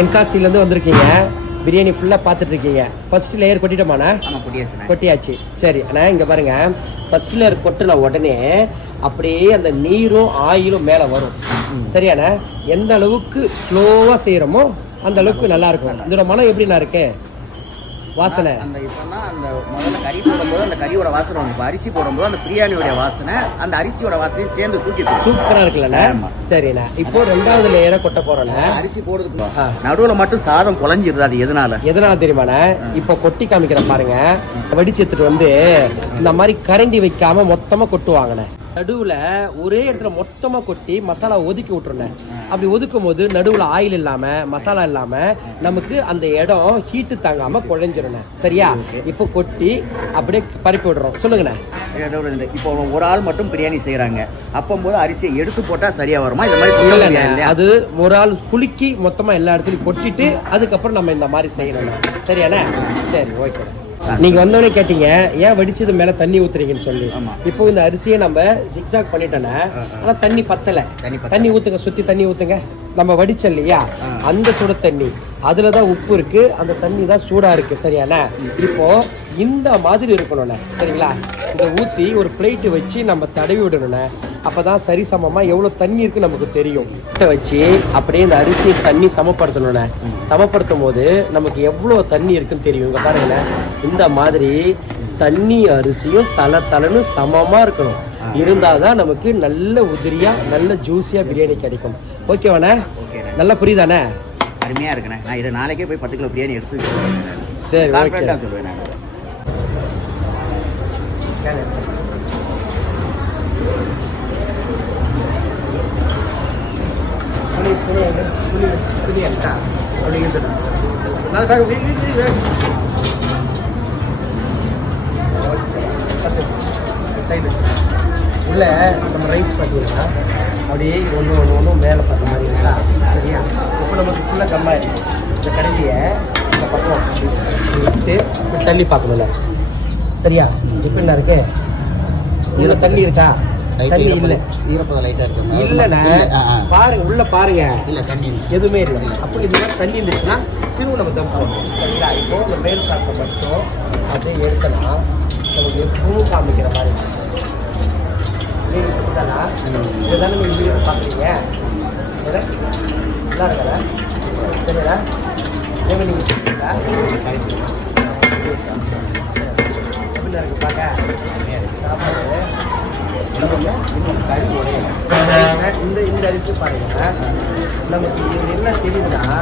தென்காசிலேருந்து வந்திருக்கீங்க, பிரியாணி ஃபுல்லாக பார்த்துட்டு இருக்கீங்க. ஃபர்ஸ்ட் லேயர் கொட்டிட்டோமாண்ணா? கொட்டியாச்சு. சரி அண்ணா, இங்கே பாருங்க, ஃபர்ஸ்ட் லேயர் கொட்டின உடனே அப்படியே அந்த நீரும் ஆயிலும் மேலே வரும். சரியாண்ணா? எந்த அளவுக்கு ஸ்லோவாக செய்கிறோமோ அந்த அளவுக்கு நல்லா இருக்கும். இதோட மனம் எப்படிண்ணா இருக்கு? வாசனை அந்த இப்போனா அந்த முதல்ல கறி போடும்போது அந்த கறியோட வாசனை வரும். இப்போ அரிசி போடும்போது அந்த பிரியாணியோட வாசனை அந்த அரிசியோட வாசனையும் சேர்ந்து தூக்கி சூப்பராக இருக்குல்லண்ணா? சரிண்ணா, இப்போ ரெண்டாவது லேயரை கொட்ட போறோம்ண்ணா. அரிசி போடுறதுக்கு நடுவில் மட்டும் சாதம் குழஞ்சிருது. அது எதனால தெரியுமாண்ணா? இப்போ கொட்டி காமிக்கிற பாருங்க. வடிச்சு எடுத்துட்டு வந்து இந்த மாதிரி கரண்டி வைக்காம மொத்தமா கொட்டுவாங்கண்ணே. நடுவுல ஒரே இடத்துல மொத்தமா கொட்டி மசாலா ஒதுக்கி விட்டுருந்தேன். அப்படி ஒதுக்கும் போது நடுவுல ஆயில் இல்லாம மசாலா இல்லாம நமக்கு அந்த இடம் ஹீட்டு தாங்காம குழஞ்சிருண்ணே. சரியா? இப்போ கொட்டி அப்படியே பரப்பி விடுறோம். சொல்லுங்கண்ணே. இப்போ ஒரு ஆள் மட்டும் பிரியாணி செய்யறாங்க, அப்போது அரிசியை எடுத்து போட்டா சரியா வருமா? இந்த மாதிரி அது ஒரு ஆள் குலுக்கி மொத்தமா எல்லா இடத்துலயும் கொட்டிட்டு அதுக்கப்புறம் நம்ம இந்த மாதிரி செய்யணும். சரியாண்ணே? சரி, ஓகே. நீங்க வந்தோடனே கேட்டீங்க ஏன் வடிச்சது மேல தண்ணி ஊத்துறீங்கன்னு சொல்லி. இப்போ இந்த அரிசியை நம்ம ஜிக்ஸாக் பண்ணிட்டோன்னா ஆனா தண்ணி பத்தல. தண்ணி ஊத்துங்க, சுத்தி தண்ணி ஊத்துங்க. நம்ம வடிச்சோம் இல்லையா, அந்த சுட தண்ணி அதுலதான் உப்பு இருக்கு, அந்த தண்ணி தான் சூடா இருக்கு. சரியாண்ணா? இப்போ இந்த மாதிரி இருக்கணும்ண்ணே. சரிங்களா? இதை ஊத்தி ஒரு பிளேட்டு வச்சு நம்ம தடவி விடணும்ண்ணே. அப்பதான் சரி சமமா எவ்வளவு தண்ணி இருக்கு நமக்கு தெரியும். வச்சு அப்படியே இந்த அரிசி தண்ணி சமப்படுத்தணும்ண்ணே. சமப்படுத்தும் போது நமக்கு எவ்வளவு தண்ணி இருக்குன்னு தெரியும். இங்க பாருங்களேன், இந்த மாதிரி தண்ணி அரிசியும் தலன்னு சமமா இருக்கணும். இருந்தாதான் நமக்கு நல்ல உதிரியா நல்ல ஜூஸியா பிரியாணி கிடைக்கும். ஓகேவாண்ணே? நல்லா புரியுதாண்ணே? அருமையா இருக்குண்ணே. நான் இதை நாளைக்கே போய் 10 கிலோ பிரியாணி எடுத்து சரி சொல்லுவேன். உள்ள நம்ம ரைஸ் பார்த்தீங்கன்னா அப்படியே ஒன்றும் மேலே பார்த்த மாதிரி இருக்கா? சரியா? இப்போ நமக்கு ஃபுல்லாக கம்மாயிருக்கு. இந்த கடையிலையை இந்த பக்கம் விட்டு தண்ணி பார்க்கணும்ல. சரியா? இப்போ என்ன இருக்கு? இதில் தண்ணி இருக்கா? தண்ணி இல்லை. ஈரப்பதம் லைட்டாக இருக்கு. இல்லைண்ணா, பாருங்க உள்ள பாருங்க, இல்லை தண்ணி எதுவுமே இல்லை. அப்போ இதுதான் தண்ணி இருந்துச்சுன்னா திரும்ப நம்ம தம் போகும். சரிங்களா? இப்போ இந்த மேல் சாப்பிட்ட மட்டும் அப்படியே எடுக்கலாம். நமக்கு எப்பவும் காமிக்கிற மாதிரி நீங்கள் கொடுத்தானா இதுதானே நீங்கள் வீடியோ பார்க்குறீங்க. நல்லா இருக்கா? சரிடா, ஏங்க நீங்கள் சொல்லுங்களா? எப்படின்னா இருக்கு பார்க்க சாப்பாடு? இந்த அரிசி பாருங்க, நமக்கு என்ன தெரியுதுன்னா